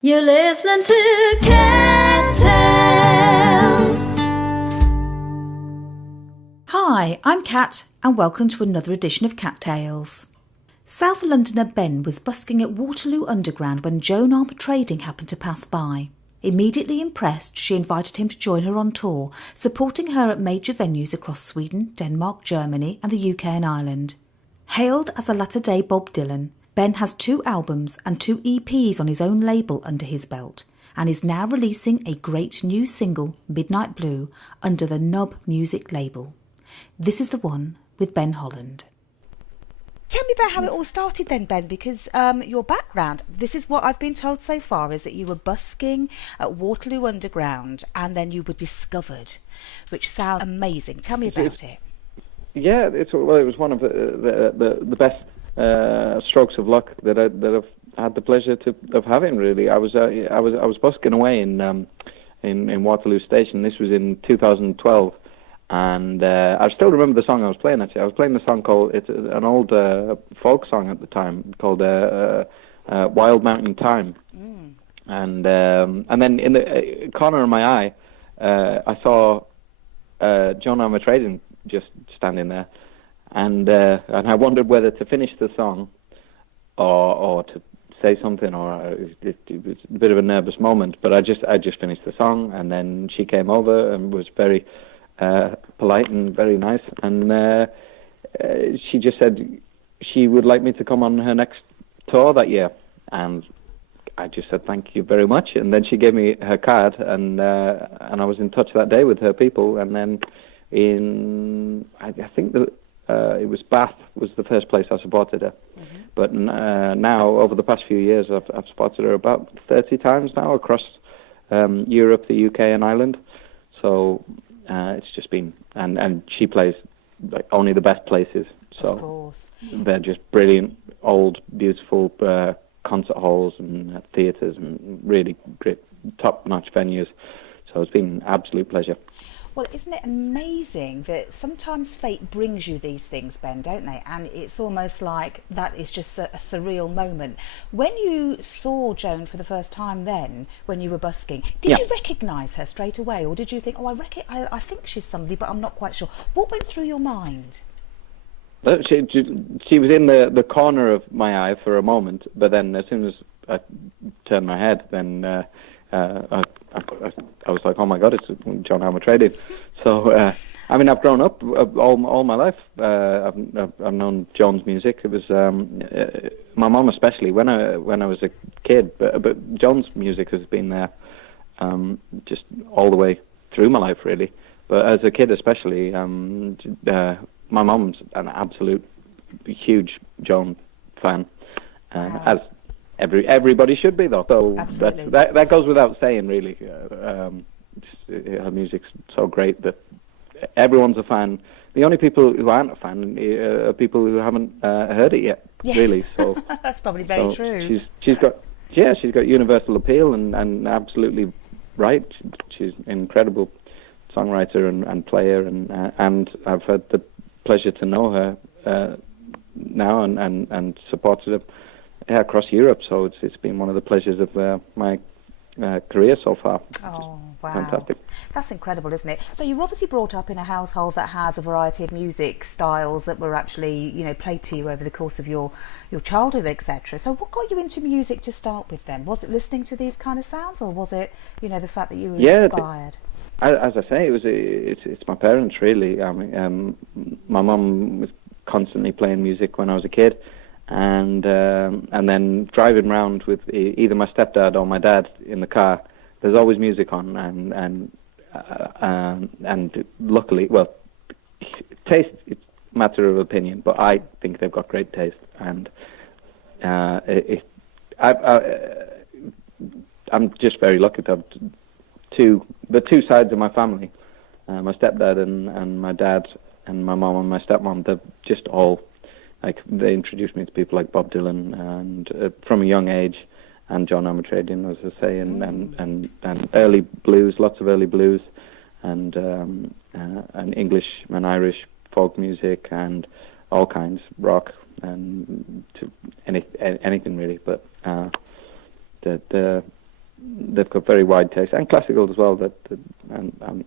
You're listening to Cat Tales. Hi, I'm Kat, and welcome to another edition of Cat Tales. South Londoner Ben was busking at Waterloo Underground when Joan Armatrading happened to pass by. Immediately impressed, she invited him to join her on tour, supporting her at major venues across Sweden, Denmark, Germany, and the UK and Ireland. Hailed as a latter-day Bob Dylan, Ben has 2 albums and 2 EPs on his own label under his belt and is now releasing a great new single, Midnight Blue, under the Nub Music label. This is the one with Ben Holland. Tell me about how it all started then, Ben, because your background, this is what I've been told so far, is that you were busking at Waterloo Underground and then you were discovered, which sounds amazing. Tell me about it. Yeah, it was one of the best strokes of luck that I've had the pleasure of having. Really, I was busking away in Waterloo Station. This was in 2012, and I still remember the song I was playing. Actually, I was playing the song called, it's an old folk song at the time called "Wild Mountain Time," and then in the corner of my eye, I saw Joan Armatrading just standing there. And I wondered whether to finish the song or to say something, or it was a bit of a nervous moment. But I just finished the song, and then she came over and was very polite and very nice. And she just said she would like me to come on her next tour that year. And I just said thank you very much. And then she gave me her card, and I was in touch that day with her people. And then I think it was Bath was the first place I supported her. Mm-hmm. But now, over the past few years, I've supported her about 30 times now across Europe, the UK and Ireland. So it's just been, and she plays like only the best places. So of course. They're just brilliant, old, beautiful concert halls and theatres and really great, top-notch venues. So it's been an absolute pleasure. Well, isn't it amazing that sometimes fate brings you these things, Ben, don't they? And it's almost like that is just a surreal moment. When you saw Joan for the first time then, when you were busking, did you recognise her straight away? Or did you think, I think she's somebody, but I'm not quite sure. What went through your mind? She was in the corner of my eye for a moment, but then as soon as I turned my head, then I was like, oh my God, it's Joan Armatrading. So, I mean, I've grown up all my life. I've known Joan's music. It was my mum especially when I was a kid. But Joan's music has been there just all the way through my life, really. But as a kid, especially, my mum's an absolute huge Joan fan, as everybody should be, though. So that goes without saying, really. Her music's so great that everyone's a fan. The only people who aren't a fan are people who haven't heard it yet. Yes. Really. So that's probably very true. She's got universal appeal and absolutely right. She's an incredible songwriter and player, and I've had the pleasure to know her now and supported her. Yeah, across Europe, so it's been one of the pleasures of my career so far. Oh, wow. Fantastic. That's incredible, isn't it? So you're obviously brought up in a household that has a variety of music styles that were actually, played to you over the course of your childhood, etc. So what got you into music to start with then? Was it listening to these kind of sounds, or was it, the fact that you were inspired? As I say, it's my parents, really. I mean, my mum was constantly playing music when I was a kid. And then driving around with either my stepdad or my dad in the car, there's always music on, and luckily, well, taste, it's a matter of opinion, but I think they've got great taste, and I'm just very lucky to have the two sides of my family, my stepdad and my dad, and my mom and my stepmom. They're just all. Like, they introduced me to people like Bob Dylan, and from a young age, and Joan Armatrading, as I say, and early blues, lots of early blues, and English and Irish folk music, and all kinds, rock, and to anything really. But they've got very wide taste, and classical as well. And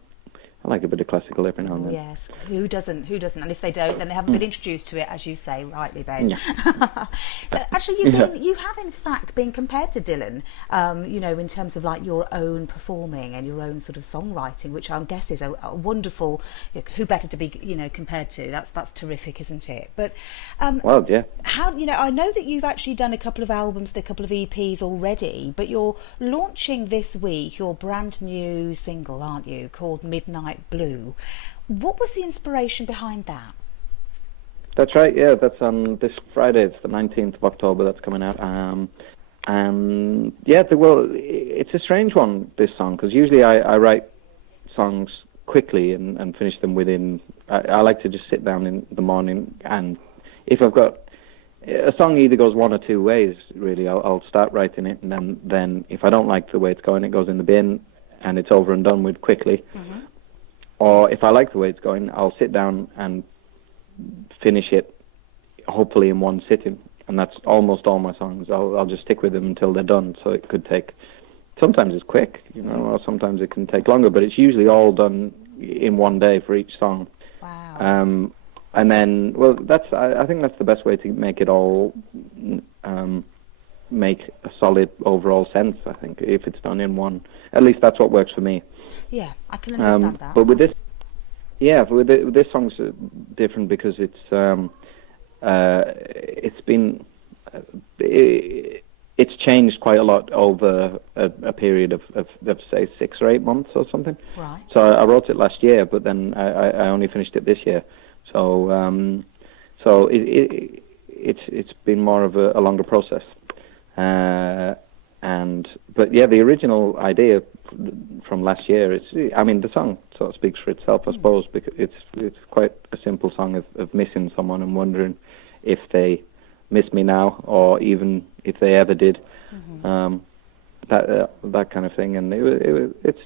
I like a bit of classical every now and then. Yes, who doesn't? Who doesn't? And if they don't, then they haven't been introduced to it, as you say rightly, Ben. Yeah. So actually, you have in fact been compared to Dylan, in terms of like your own performing and your own sort of songwriting, which I guess is a wonderful. Who better to be compared to? That's terrific, isn't it? But Well, yeah. how I know that you've actually done a couple of albums, a couple of EPs already, but you're launching this week your brand new single, aren't you? Called Midnight Blue. What was the inspiration behind that? That's right, yeah, that's on this Friday. It's the 19th of October that's coming out. And yeah, it's a strange one, this song, because usually I write songs quickly and finish them within. I like to just sit down in the morning, and if I've got a song, either goes one or two ways, really. I'll start writing it, and then if I don't like the way it's going, it goes in the bin, and it's over and done with quickly. Mm-hmm. Or if I like the way it's going, I'll sit down and finish it, hopefully in one sitting. And that's almost all my songs. I'll just stick with them until they're done. So it could take, sometimes it's quick, or sometimes it can take longer. But it's usually all done in one day for each song. Wow. And then, I think that's the best way to make it all make a solid overall sense. I think if it's done in one, at least that's what works for me. Yeah, I can understand that. But with this song's different because it's changed quite a lot over a period of say 6 or 8 months or something. Right. So I wrote it last year, but then I only finished it this year. So it's been more of a longer process. But yeah, the original idea from last year, the song sort of speaks for itself, I suppose, because it's quite a simple song of missing someone and wondering if they miss me now or even if they ever did. Mm-hmm. That kind of thing, and it's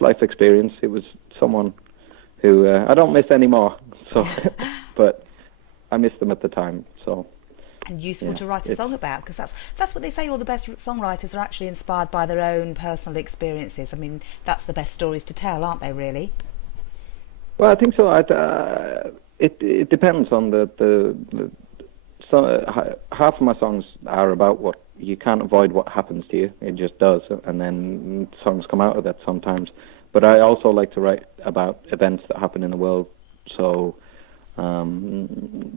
life experience. It was someone who I don't miss anymore, so but I missed them at the time, so. And useful to write a song about, because that's what they say. All the best songwriters are actually inspired by their own personal experiences. I mean, that's the best stories to tell, aren't they? Really? Well, I think so. It depends on half of my songs are about what you can't avoid what happens to you. It just does, and then songs come out of that sometimes. But I also like to write about events that happen in the world. So.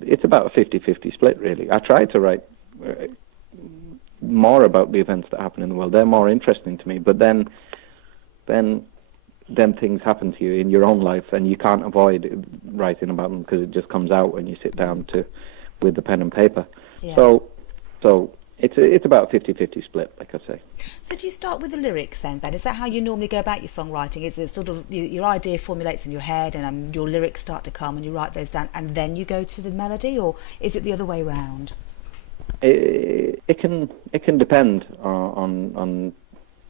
It's about a 50-50 split, really. I try to write more about the events that happen in the world. They're more interesting to me. But then things happen to you in your own life, and you can't avoid writing about them because it just comes out when you sit down with the pen and paper. Yeah. So it's about a 50-50 split, like I say. So do you start with the lyrics then, Ben? Is that how you normally go about your songwriting? Is it sort of your idea formulates in your head and your lyrics start to come and you write those down and then you go to the melody, or is it the other way round? It can depend on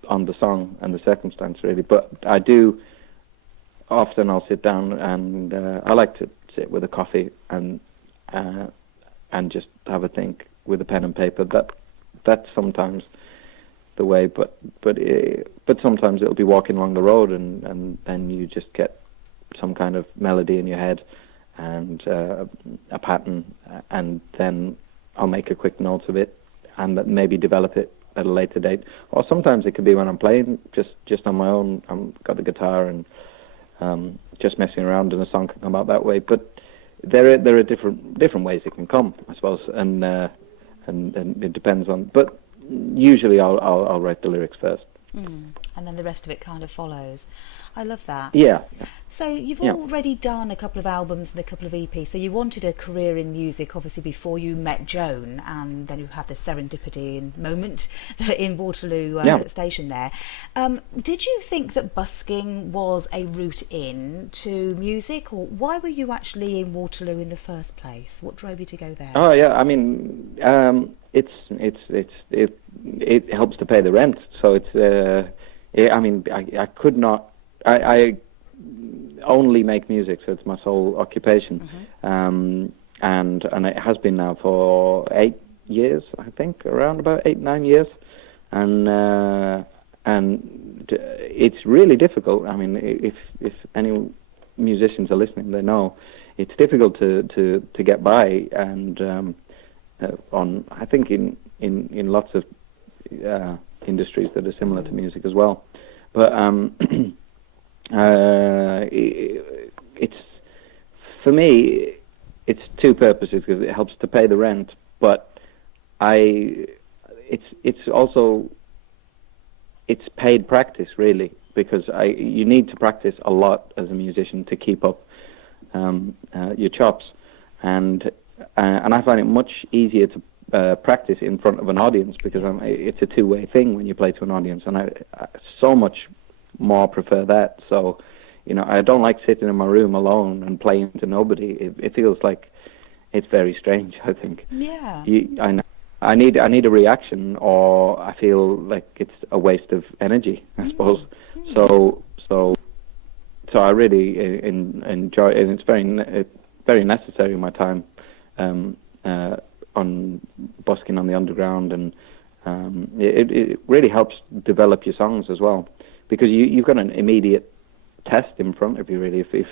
the song and the circumstance, really. But I do often I'll sit down and I like to sit with a coffee and just have a think with a pen and paper. That's sometimes the way, but sometimes it'll be walking along the road and then you just get some kind of melody in your head and a pattern, and then I'll make a quick note of it and maybe develop it at a later date. Or sometimes it could be when I'm playing just on my own. I've got the guitar and just messing around, and a song can come out that way. But there are different ways it can come, I suppose, and it depends on. But usually I'll write the lyrics first. And then the rest of it kind of follows. I love that. Yeah. So you've already done a couple of albums and a couple of EPs. So you wanted a career in music, obviously, before you met Joan, and then you had this serendipity moment in Waterloo station there. Did you think that busking was a route in to music, or why were you actually in Waterloo in the first place? What drove you to go there? Oh yeah, I mean, it helps to pay the rent. So I could not. I only make music, so it's my sole occupation, and it has been now for 8 years, I think, around about 8-9 years. and it's really difficult. I mean, if any musicians are listening, they know it's difficult to get by, and on I think in lots of industries that are similar to music as well. But it's, for me, it's two purposes, because it helps to pay the rent, but it's also, it's paid practice, really, because you need to practice a lot as a musician to keep up your chops, and I find it much easier to practice in front of an audience, because it's a two-way thing when you play to an audience, and I so much more prefer that. So, you know, I don't like sitting in my room alone and playing to nobody. It feels like it's very strange, I think. Yeah. I need a reaction, or I feel like it's a waste of energy, I suppose. So I really enjoy it, and it's very necessary in my time on busking on the underground, and it really helps develop your songs as well, because you've got an immediate test in front of you, really. If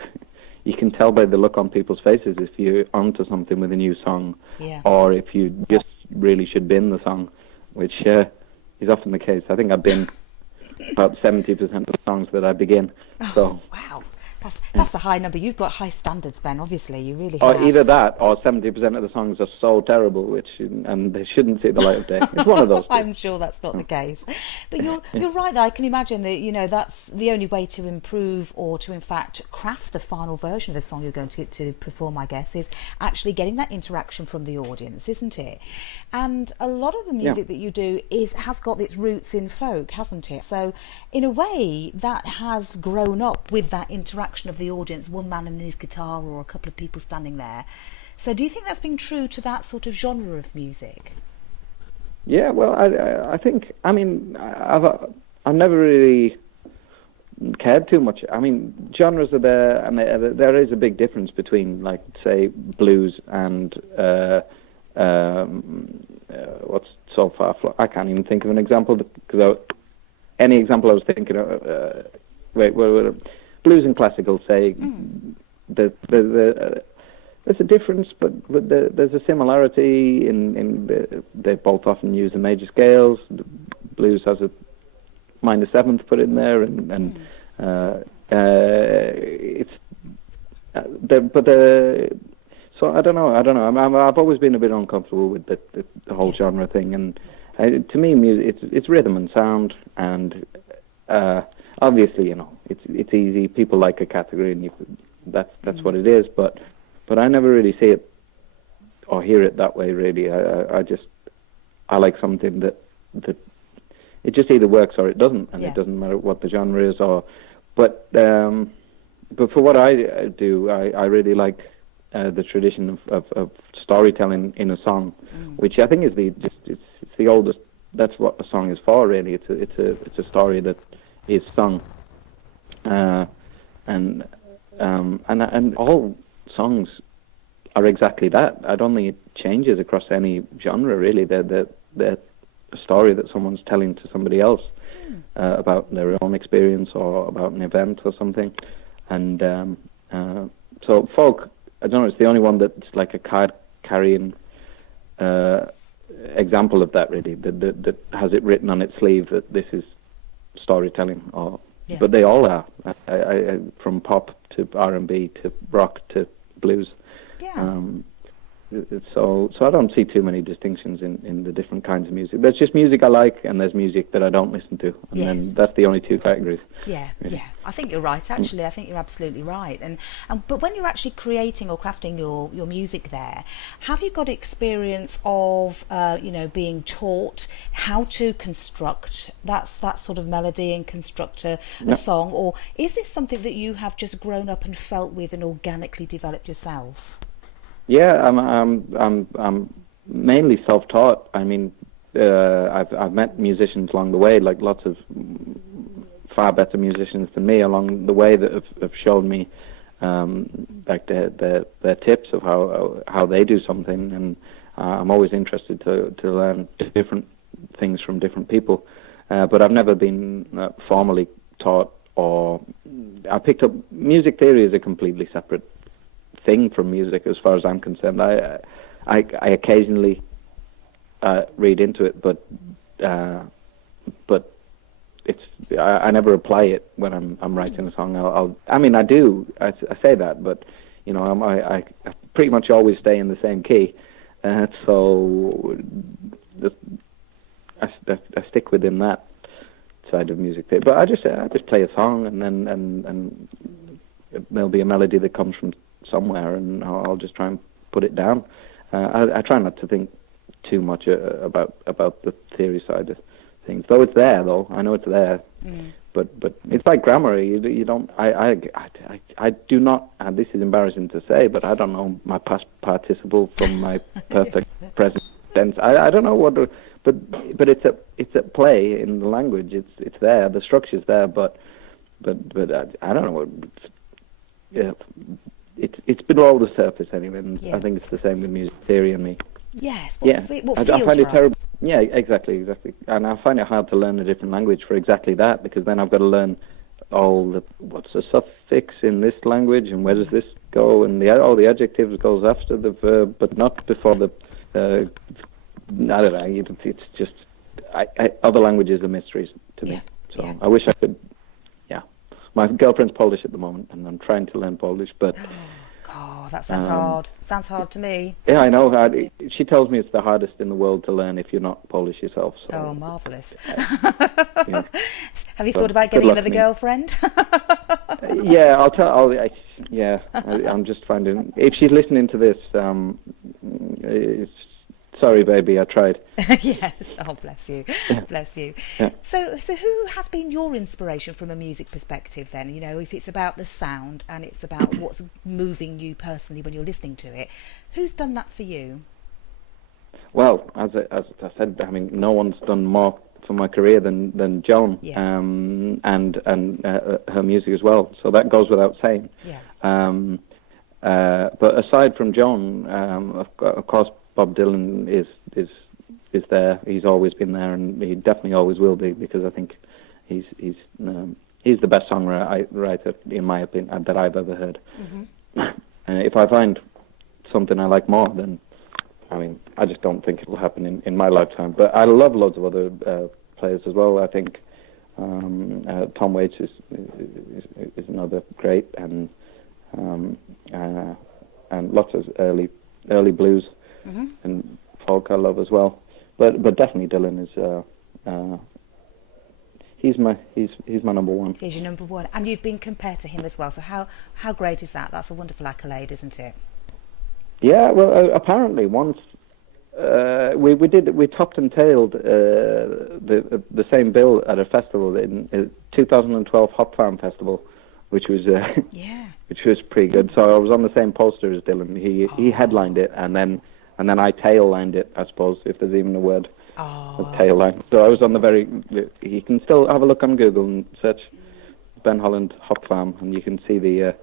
you can tell by the look on people's faces if you're onto something with a new song, or if you just really should bin the song, which is often the case. I think I've been about 70% of the songs that I begin. So wow. That's a high number. You've got high standards, Ben, obviously. You really or have. either that, or 70% of the songs are so terrible, and they shouldn't see the light of day. It's one of those. I'm sure that's not the case. But you're right. I can imagine that, you know, that's the only way to improve, or to, in fact, craft the final version of the song you're going to perform, I guess, is actually getting that interaction from the audience, isn't it? And a lot of the music that you do has got its roots in folk, hasn't it? So, in a way, that has grown up with that interaction of the audience, one man and his guitar, or a couple of people standing there. So do you think that's been true to that sort of genre of music? Yeah, well, I think, I mean, I've never really cared too much. I mean, genres are there, and there is a big difference between, like, say, blues and what's so far. I can't even think of an example, because any example I was thinking of, wait, blues and classical, say, there's a difference, but there's a similarity in they both often use the major scales. The blues has a minor seventh put in there, and it's so I don't know. I've always been a bit uncomfortable with the whole genre thing, and to me, music, it's rhythm and sound, and obviously, you know, it's easy. People like a category, and that's what it is. But I never really see it or hear it that way. Really, I like something that it just either works or it doesn't, and it doesn't matter what the genre is. But for what I do, I really like the tradition of storytelling in a song, which I think is it's the oldest. That's what a song is for, really. It's a story that is sung, and all songs are exactly that. I don't think it changes across any genre, really. They're a story that someone's telling to somebody else about their own experience, or about an event or something. And so folk, I don't know, it's the only one that's like a card-carrying example of that, really, that has it written on its sleeve that this is storytelling. But they all are, from pop to R&B to rock to blues. So I don't see too many distinctions in the different kinds of music. There's just music I like, and there's music that I don't listen to, and then that's the only two categories. Really. I think you're right. Actually, I think you're absolutely right. And but when you're actually creating or crafting your music, there, have you got experience of being taught how to construct that sort of melody and construct a song, or is this something that you have just grown up and felt with and organically developed yourself? Yeah, I'm mainly self-taught. I mean, I've met musicians along the way, like lots of far better musicians than me along the way, that have shown me like their tips of how they do something, and I'm always interested to learn different things from different people. But I've never been formally taught, or I picked up music theory is a completely separate thing from music as far as I'm concerned. I occasionally read into it, but it's I never apply it when I'm writing a song. I do. I say that, but you know, I pretty much always stay in the same key, so I stick within that side of music theory. But I just play a song, and then and there'll be a melody that comes from somewhere, and I'll just try and put it down. I try not to think too much about the theory side of things, though it's there. Though I know it's there, but it's like grammar. You don't. I do not. And this is embarrassing to say, but I don't know my past participle from my perfect present tense. I don't know what. But it's at play in the language. It's there. The structure's there, but I don't know what. Yeah, it's below the surface anyway. And I think it's the same with music theory and me. Yes. I find it right? terrible. Yeah, exactly. And I find it hard to learn a different language for exactly that, because then I've got to learn what's the suffix in this language, and where does this go, and all the adjectives goes after the verb, but not before the. I don't know. It's just other languages are mysteries to me. So I wish I could. Yeah, my girlfriend's Polish at the moment, and I'm trying to learn Polish, but. God, that sounds hard. Sounds hard to me. Yeah, I know. She tells me it's the hardest in the world to learn if you're not Polish yourself. So, oh, marvellous. Yeah. Have you thought about getting another girlfriend? Yeah, I'll tell. I'm just finding. If she's listening to this, sorry, baby, I tried. Yes. Oh, bless you. Bless you. Yeah. So who has been your inspiration from a music perspective then? You know, if it's about the sound and it's about what's moving you personally when you're listening to it, who's done that for you? Well, as I said, I mean, no one's done more for my career than Joan, and her music as well. So that goes without saying. Yeah. But aside from Joan, of course, Bob Dylan is there. He's always been there, and he definitely always will be, because I think he's the best songwriter, in my opinion, that I've ever heard. Mm-hmm. If I find something I like more, then I mean, I just don't think it will happen in my lifetime. But I love loads of other players as well. I think Tom Waits is another great, and lots of early blues. Mm-hmm. And folk I love as well, but definitely Dylan is he's my number one. He's your number one, and you've been compared to him as well. So how great is that? That's a wonderful accolade, isn't it? Yeah, well, apparently once we topped and tailed the same bill at a festival in 2012 Hop Farm Festival, which was which was pretty good. So I was on the same poster as Dylan. He headlined it, and then I tail-lined it, I suppose, if there's even a word. Tail-line. So I was on you can still have a look on Google and search Ben Holland Hop Farm, and you can see you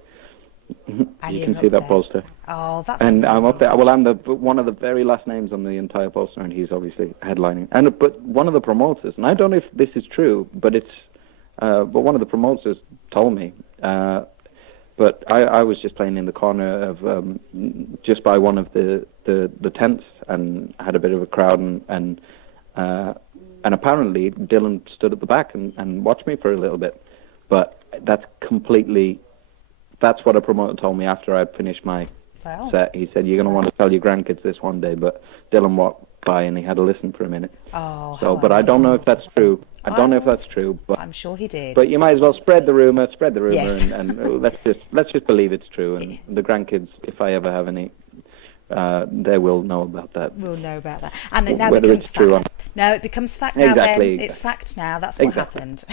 can see that poster. Oh, that's and amazing. I'm up there. Well, I'm one of the very last names on the entire poster, and he's obviously headlining. But one of the promoters, and I don't know if this is true, but but one of the promoters told me. But I was just playing in the corner of just by one of the tents, and had a bit of a crowd, and apparently Dylan stood at the back and watched me for a little bit. But that's what a promoter told me after I'd finished my set. He said, "You're going to want to tell your grandkids this one day." But Dylan walked by and he had a listen for a minute. Oh, so, but I don't know if that's true. I don't know if that's true, but I'm sure he did. But you might as well spread the rumor, yes. and let's just believe it's true. And the grandkids, if I ever have any, they will know about that. We'll know about that, and it now whether becomes it's true fact. No, it becomes fact now. Exactly. Ben. It's fact now. That's what happened.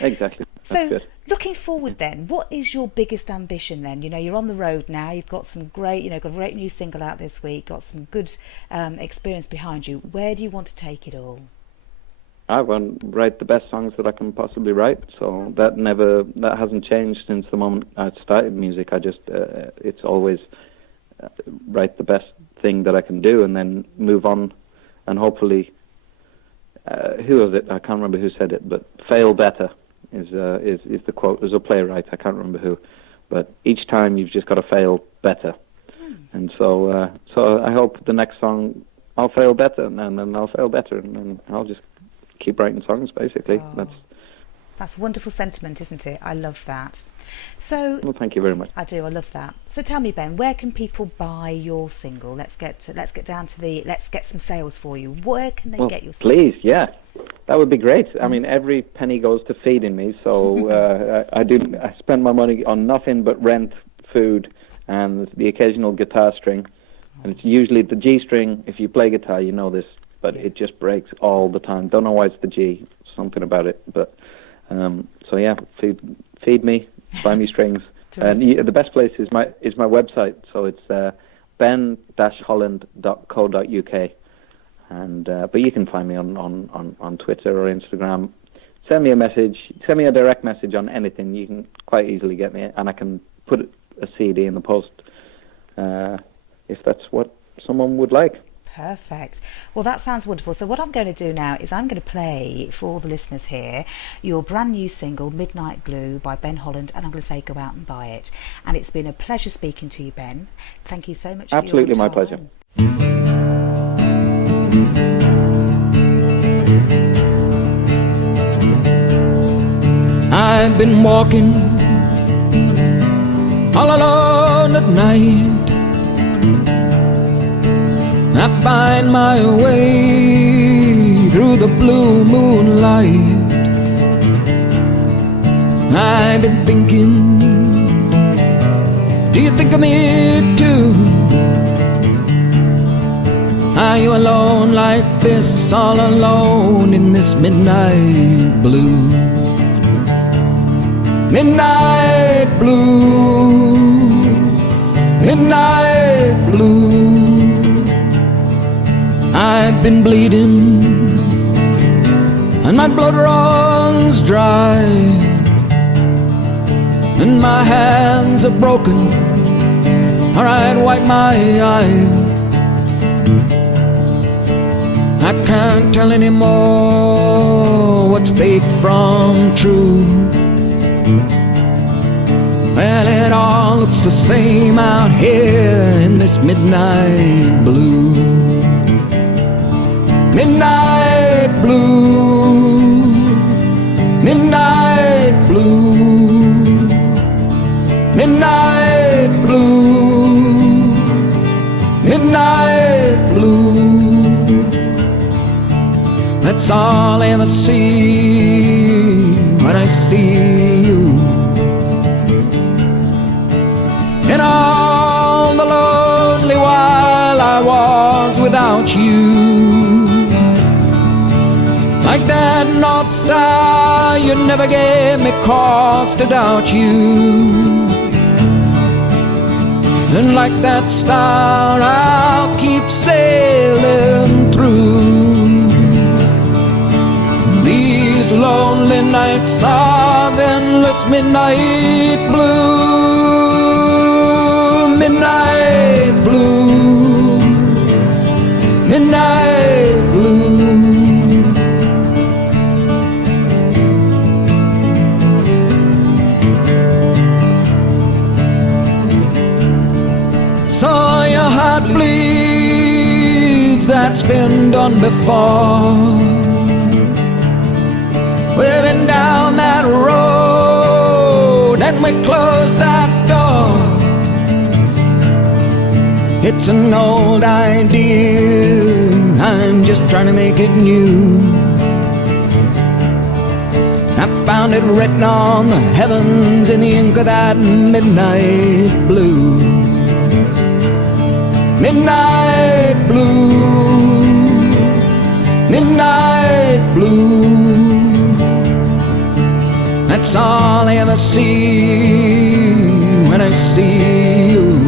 Exactly. So, good. Looking forward, then, what is your biggest ambition? Then, you know, you're on the road now. You've got some great, got a great new single out this week. Got some good experience behind you. Where do you want to take it all? I want to write the best songs that I can possibly write. So that hasn't changed since the moment I started music. I just it's always write the best thing that I can do, and then move on, and hopefully who was it? I can't remember who said it, but fail better is the quote. There's a playwright, I can't remember who, but each time you've just got to fail better. And so I hope the next song I'll fail better, and then I'll fail better, and then I'll just keep writing songs, basically. That's a wonderful sentiment, isn't it? I love that. So, well, thank you very much. I do. I love that. So, tell me, Ben, where can people buy your single? Let's get some sales for you. Where can they get your single? Please, yeah, that would be great. I mean, every penny goes to feeding me, so I spend my money on nothing but rent, food, and the occasional guitar string. And it's usually the G string. If you play guitar, you know this, but it just breaks all the time. Don't know why it's the G. Something about it, but. So yeah, feed me, buy me strings, and the best place is my website. So it's ben-holland.co.uk, and but you can find me on Twitter or Instagram. Send me a message, send me a direct message on anything. You can quite easily get me, and I can put a CD in the post if that's what someone would like. Perfect. Well, that sounds wonderful. So what I'm going to do now is I'm going to play for all the listeners here your brand new single, Midnight Blue by Ben Holland, and I'm going to say go out and buy it. And it's been a pleasure speaking to you, Ben. Thank you so much for your time. Absolutely, my pleasure. I've been walking all alone at night. I find my way through the blue moonlight. I've been thinking, do you think of me too? Are you alone like this, all alone in this midnight blue? Midnight blue, midnight blue. I've been bleeding and my blood runs dry, and my hands are broken, or I'd wipe my eyes. I can't tell anymore what's fake from true. Well, it all looks the same out here in this midnight blue. Midnight blue, midnight blue, midnight blue, midnight blue. That's all I ever see when I see you. In all the lonely while I was without you. Like that North Star, you never gave me cause to doubt you. And like that star, I'll keep sailing through these lonely nights of endless midnight blue. Midnight blue, midnight blue. So your heart bleeds, that's been done before. We've been down that road and we closed that door. It's an old idea, I'm just trying to make it new. I found it written on the heavens in the ink of that midnight blue. Midnight blue, midnight blue. That's all I ever see when I see you.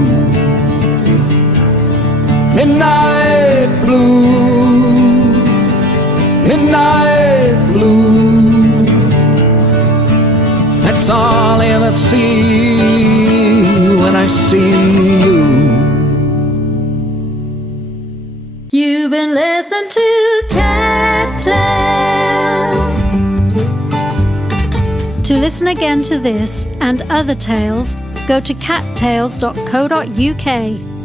Midnight blue, midnight blue. That's all I ever see when I see you. You've been listening to Cattails. To listen again to this and other tales, go to cattails.co.uk.